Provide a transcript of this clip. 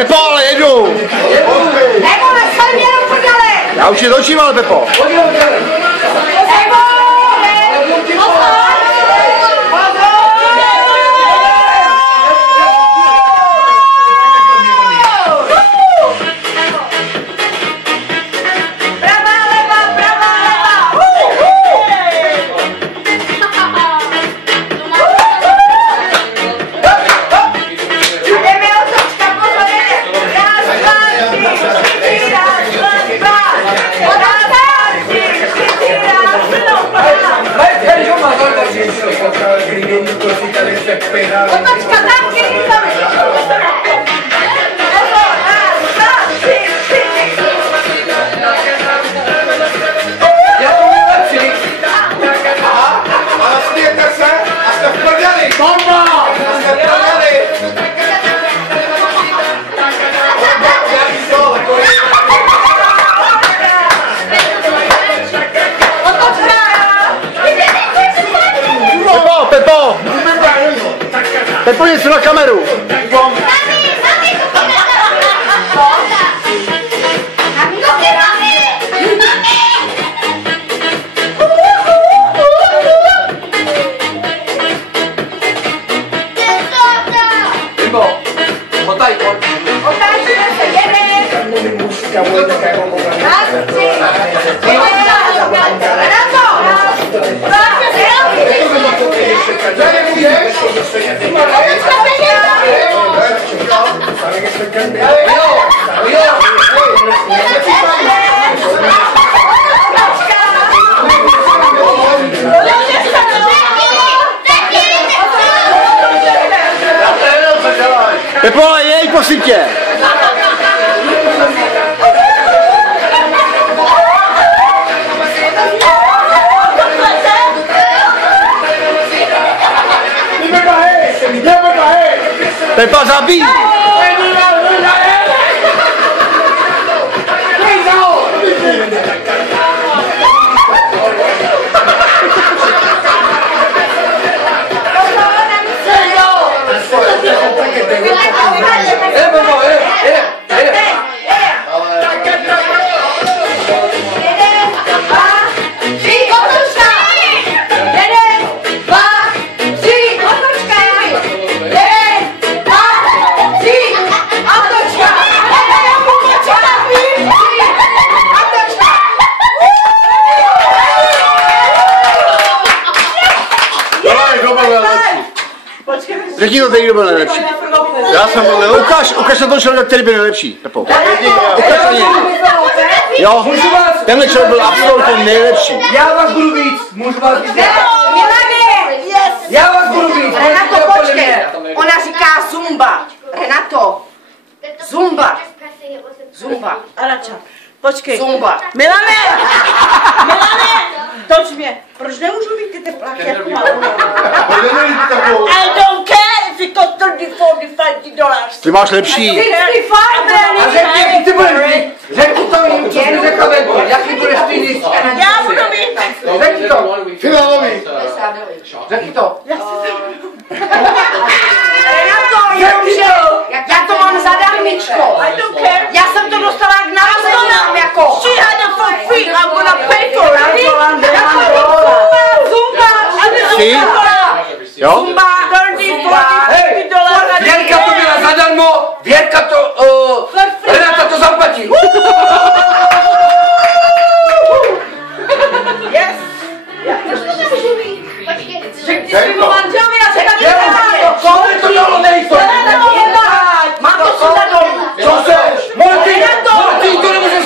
Pepo, ale jedu! Pepo, nestaň mě do prdele! Já už je točím, ale Pepo. Otočka tam, kdy to Já to nejlepší. Ale smějte se a jste v prdeli. Bomba! Jste v prdeli. Pepo! Pepo, něco na kameru! otáčíme se, jeden, Pepo, ale jej, prosím tě! Pepa, zabij! Řekni to, který byl nejlepší. Já jsem byl nejlepší. Ukaž na toho člověka, který byl nejlepší. Pepo. Ukaž na něj. Jo, tenhle člověk byl absolutně nejlepší. Já vás budu víc, můžu vás víc. Milane! Já vás budu víc. Renato, počkej. Ona říká Zumba. Renato. Zumba. Zumba. Arača, počkej. Zumba. Milane! Milane! Toč mě. Proč nemůžu mít ty tepláky jako malou? I don't care if it costs $30–45. Ty máš lepší. 65, A řekni, ty budeš mít. Řekni to jim, co jsi řekla venku. Jaký budeš ty nízký? Já budu mít. Řekni to. Finálový. Řekni to. Renato, já to mám zadarmičko. I don't care. Já jsem to dostala k narozeninám jako. She had it for free. I'm gonna pay for it. Zumba. Jsi? Jo? Zumba. $30–40–50. Věrka to byla zadarmo, Věrka